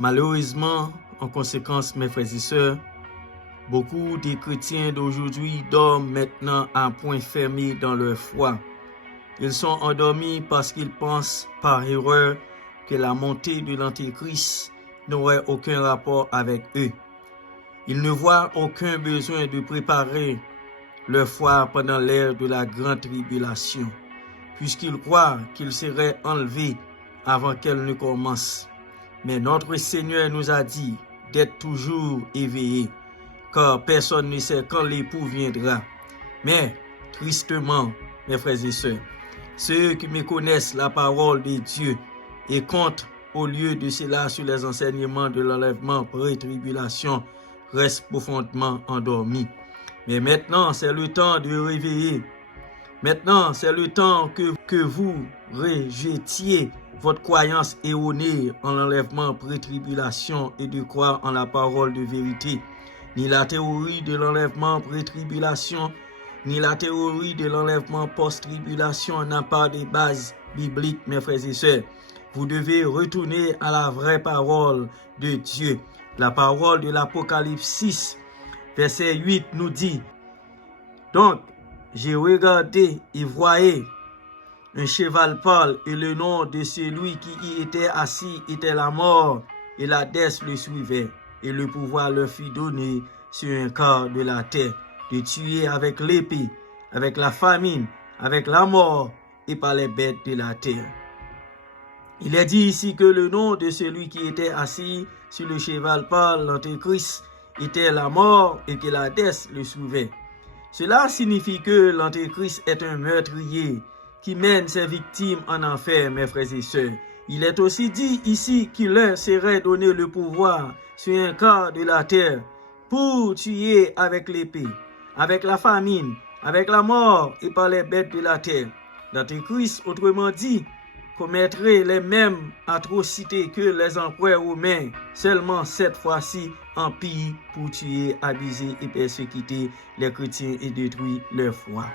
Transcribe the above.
Malheureusement, en conséquence, mes frères et sœurs, beaucoup des chrétiens d'aujourd'hui dorment maintenant à point fermé dans leur foi. Ils sont endormis parce qu'ils pensent par erreur que la montée de l'Antéchrist n'aurait aucun rapport avec eux. Ils ne voient aucun besoin de préparer leur foi pendant l'ère de la grande tribulation, puisqu'ils croient qu'ils seraient enlevés avant qu'elle ne commence. Mais notre Seigneur nous a dit d'être toujours éveillés, car personne ne sait quand l'époux viendra. Mais, tristement, mes frères et sœurs, ceux qui méconnaissent la parole de Dieu et comptent au lieu de cela sur les enseignements de l'enlèvement pré-tribulation restent profondément endormis. Mais maintenant, c'est le temps de réveiller. Maintenant, c'est le temps que vous rejetiez votre croyance erronée en l'enlèvement pré-tribulation et de croire en la parole de vérité. Ni la théorie de l'enlèvement pré-tribulation, ni la théorie de l'enlèvement post-tribulation n'a pas de base biblique, mes frères et sœurs. Vous devez retourner à la vraie parole de Dieu. La parole de l'Apocalypse 6, verset 8 nous dit: donc, j'ai regardé et voyais un cheval pâle, et le nom de celui qui y était assis était la mort, et la l'Hadès le suivait, et le pouvoir leur fut donné sur un quart de la terre, de tuer avec l'épée, avec la famine, avec la mort, et par les bêtes de la terre. Il est dit ici que le nom de celui qui était assis sur le cheval pâle, l'Antéchrist, était la mort, et que la l'Hadès le suivait. Cela signifie que l'Antéchrist est un meurtrier qui mène ses victimes en enfer, mes frères et sœurs. Il est aussi dit ici qu'il leur serait donné le pouvoir sur un quart de la terre pour tuer avec l'épée, avec la famine, avec la mort et par les bêtes de la terre. L'Antéchrist, autrement dit, commettrait les mêmes atrocités que les empereurs romains, seulement cette fois-ci en pire pour tuer, abuser et persécuter les chrétiens et détruire leur foi.